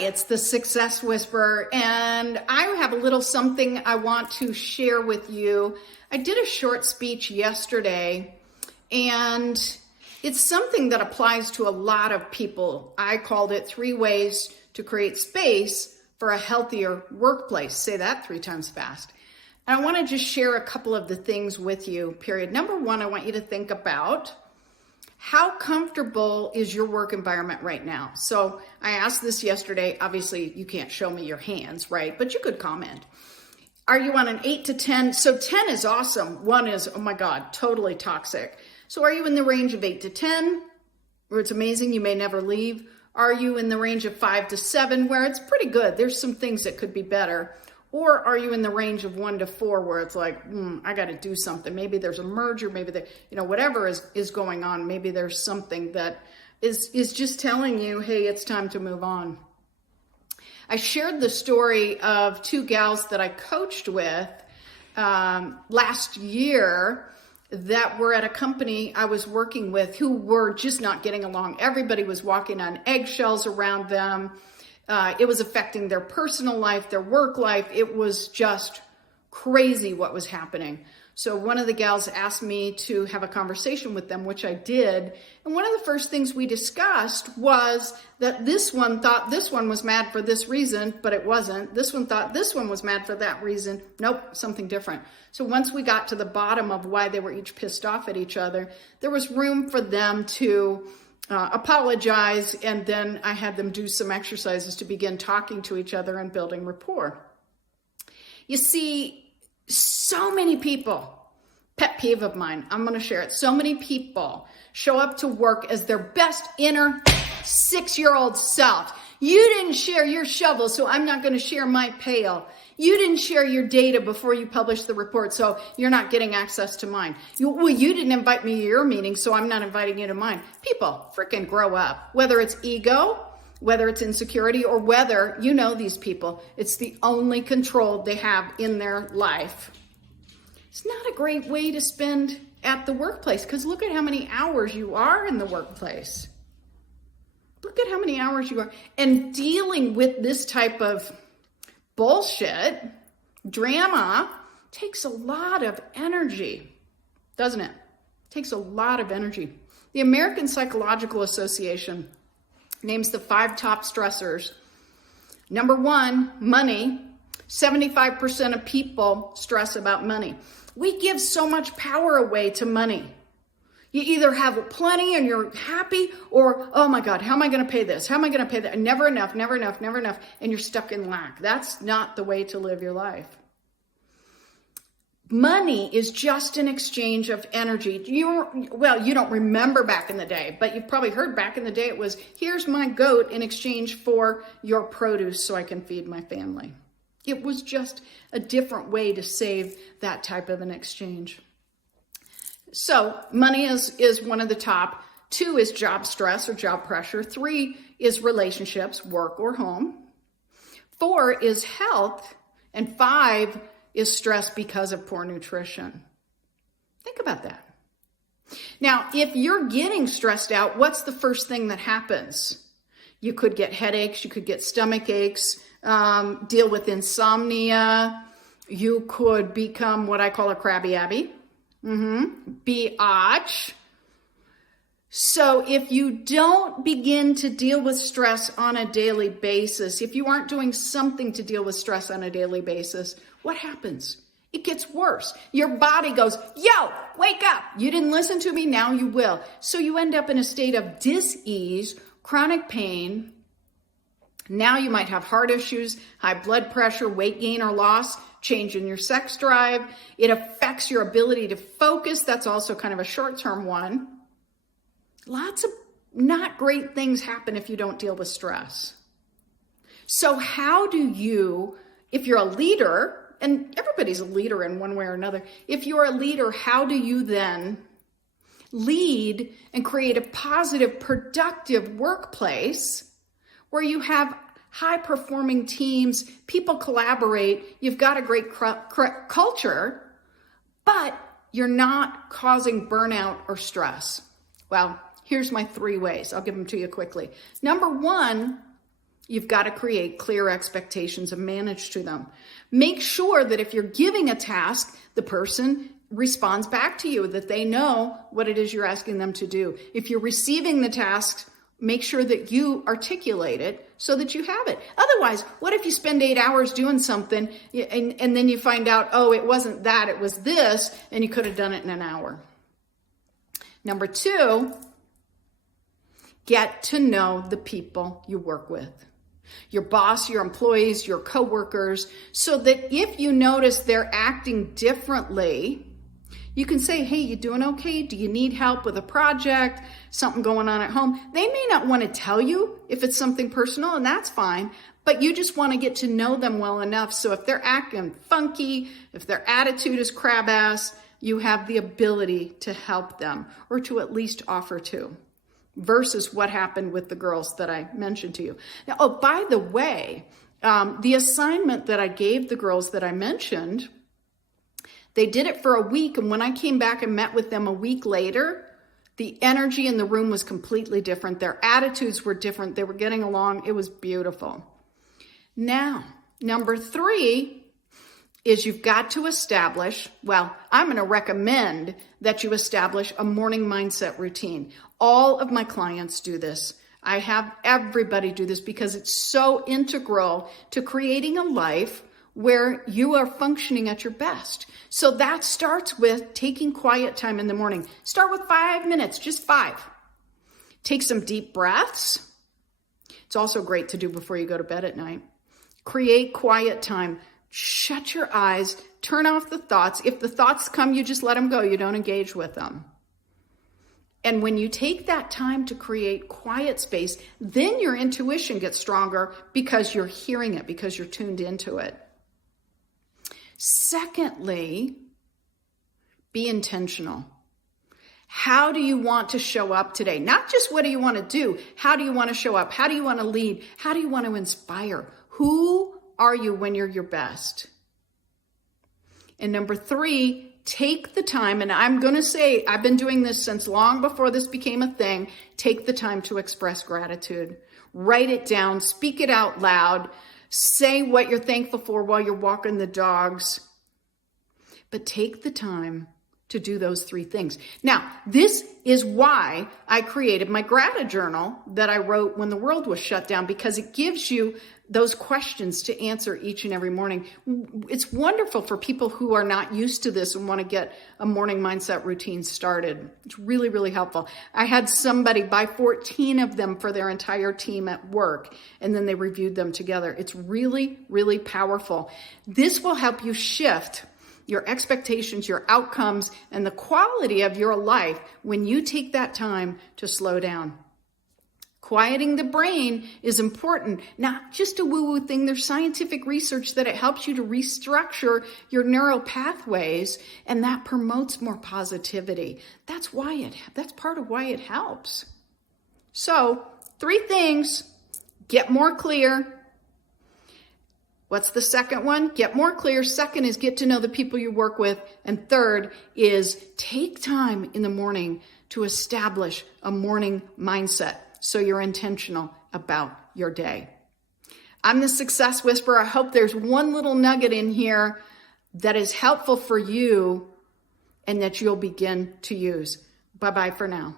it's the Success Whisperer, and I have a little something I want to share with you. I did a short speech yesterday, and it's something that applies to a lot of people. I called it 3 ways to create space for a healthier workplace. Say that 3 times fast. And I want to just share a couple of the things with you, period. Number 1, I want you to think about how comfortable is your work environment right now? So I asked this yesterday. Obviously, you can't show me your hands, right? But you could comment. Are you on an 8 to 10? So 10 is awesome. 1 is, oh my God, totally toxic. So are you in the range of 8 to 10, where it's amazing, you may never leave? Are you in the range of 5 to 7, where it's pretty good? There's some things that could be better. Or are you in the range of 1 to 4, where it's like, I got to do something. Maybe there's a merger, maybe whatever is going on. Maybe there's something that is just telling you, hey, it's time to move on. I shared the story of 2 gals that I coached with last year that were at a company I was working with who were just not getting along. Everybody was walking on eggshells around them. It was affecting their personal life, their work life. It was just crazy what was happening. So one of the gals asked me to have a conversation with them, which I did. And one of the first things we discussed was that this one thought this one was mad for this reason, but it wasn't. This one thought this one was mad for that reason. Nope, something different. So once we got to the bottom of why they were each pissed off at each other, there was room for them to apologize, and then I had them do some exercises to begin talking to each other and building rapport. You see, so many people, pet peeve of mine, I'm going to share it. So many people show up to work as their best inner 6-year-old self. You didn't share your shovel, so I'm not going to share my pail. You didn't share your data before you published the report, so you're not getting access to mine. You didn't invite me to your meeting, so I'm not inviting you to mine. People, freaking grow up. Whether it's ego, whether it's insecurity, or whether, these people, it's the only control they have in their life. It's not a great way to spend at the workplace, because look at how many hours you are in the workplace. Look at how many hours you are. And dealing with this type of bullshit, drama, takes a lot of energy, doesn't it? It takes a lot of energy. The American Psychological Association names the 5 top stressors. Number 1, money. 75% of people stress about money. We give so much power away to money. You either have plenty and you're happy, or, oh my God, how am I going to pay this? How am I going to pay that? Never enough, never enough, never enough. And you're stuck in lack. That's not the way to live your life. Money is just an exchange of energy. You don't remember back in the day, but you've probably heard back in the day it was, here's my goat in exchange for your produce so I can feed my family. It was just a different way to save that type of an exchange. So money is one of the top. 2 is job stress or job pressure. 3 is relationships, work or home. 4 is health. And 5 is stress because of poor nutrition. Think about that. Now, if you're getting stressed out, what's the first thing that happens? You could get headaches. You could get stomach aches, deal with insomnia. You could become what I call a crabby Abby. Biatch. So if you don't begin to deal with stress on a daily basis, if you aren't doing something to deal with stress on a daily basis, what happens? It gets worse. Your body goes, yo, wake up. You didn't listen to me, now you will. So you end up in a state of dis-ease, chronic pain. Now you might have heart issues, high blood pressure, weight gain or loss, change in your sex drive. It affects your ability to focus. That's also kind of a short-term one. Lots of not great things happen if you don't deal with stress. So how do you, if you're a leader, and everybody's a leader in one way or another, if you're a leader, how do you then lead and create a positive, productive workplace where you have high-performing teams, people collaborate, you've got a great culture, but you're not causing burnout or stress? Well, here's my 3 ways. I'll give them to you quickly. Number 1, You've got to create clear expectations and manage to them. Make sure that if you're giving a task, the person responds back to you, that they know what it is you're asking them to do. If you're receiving the task, make sure that you articulate it so that you have it. Otherwise, what if you spend 8 hours doing something and then you find out, oh, it wasn't that, it was this, and you could have done it in an hour. Number 2, get to know the people you work with. Your boss, your employees, your coworkers, so that if you notice they're acting differently, you can say, hey, you doing okay? Do you need help with a project? Something going on at home? They may not want to tell you if it's something personal, and that's fine, but you just want to get to know them well enough. So if they're acting funky, if their attitude is crab ass, you have the ability to help them or to at least offer to. Versus what happened with the girls that I mentioned to you. Now, oh, by the way, the assignment that I gave the girls that I mentioned, they did it for a week. And when I came back and met with them a week later, the energy in the room was completely different. Their attitudes were different. They were getting along. It was beautiful. Now, number 3 is you've got to establish, well, I'm going to recommend that you establish a morning mindset routine. All of my clients do this. I have everybody do this because it's so integral to creating a life where you are functioning at your best. So that starts with taking quiet time in the morning. Start with 5 minutes, just 5. Take some deep breaths. It's also great to do before you go to bed at night. Create quiet time. Shut your eyes, turn off the thoughts. If the thoughts come, you just let them go. You don't engage with them. And when you take that time to create quiet space, then your intuition gets stronger because you're hearing it, because you're tuned into it. Secondly, be intentional. How do you want to show up today? Not just what do you want to do? How do you want to show up? How do you want to lead? How do you want to inspire? Who are you when you're your best? And number 3, take the time, and I'm going to say, I've been doing this since long before this became a thing. Take the time to express gratitude. Write it down, speak it out loud, say what you're thankful for while you're walking the dogs. But take the time to do those 3 things. Now, this is why I created my gratitude journal that I wrote when the world was shut down, because it gives you those questions to answer each and every morning. It's wonderful for people who are not used to this and want to get a morning mindset routine started. It's really, really helpful. I had somebody buy 14 of them for their entire team at work, and then they reviewed them together. It's really, really powerful. This will help you shift your expectations, your outcomes, and the quality of your life when you take that time to slow down. Quieting the brain is important, not just a woo-woo thing. There's scientific research that it helps you to restructure your neural pathways, and that promotes more positivity. That's part of why it helps. So, 3 things. Get more clear. What's the second one? Get more clear. Second is get to know the people you work with. And third is take time in the morning to establish a morning mindset so you're intentional about your day. I'm the Success Whisperer. I hope there's one little nugget in here that is helpful for you and that you'll begin to use. Bye-bye for now.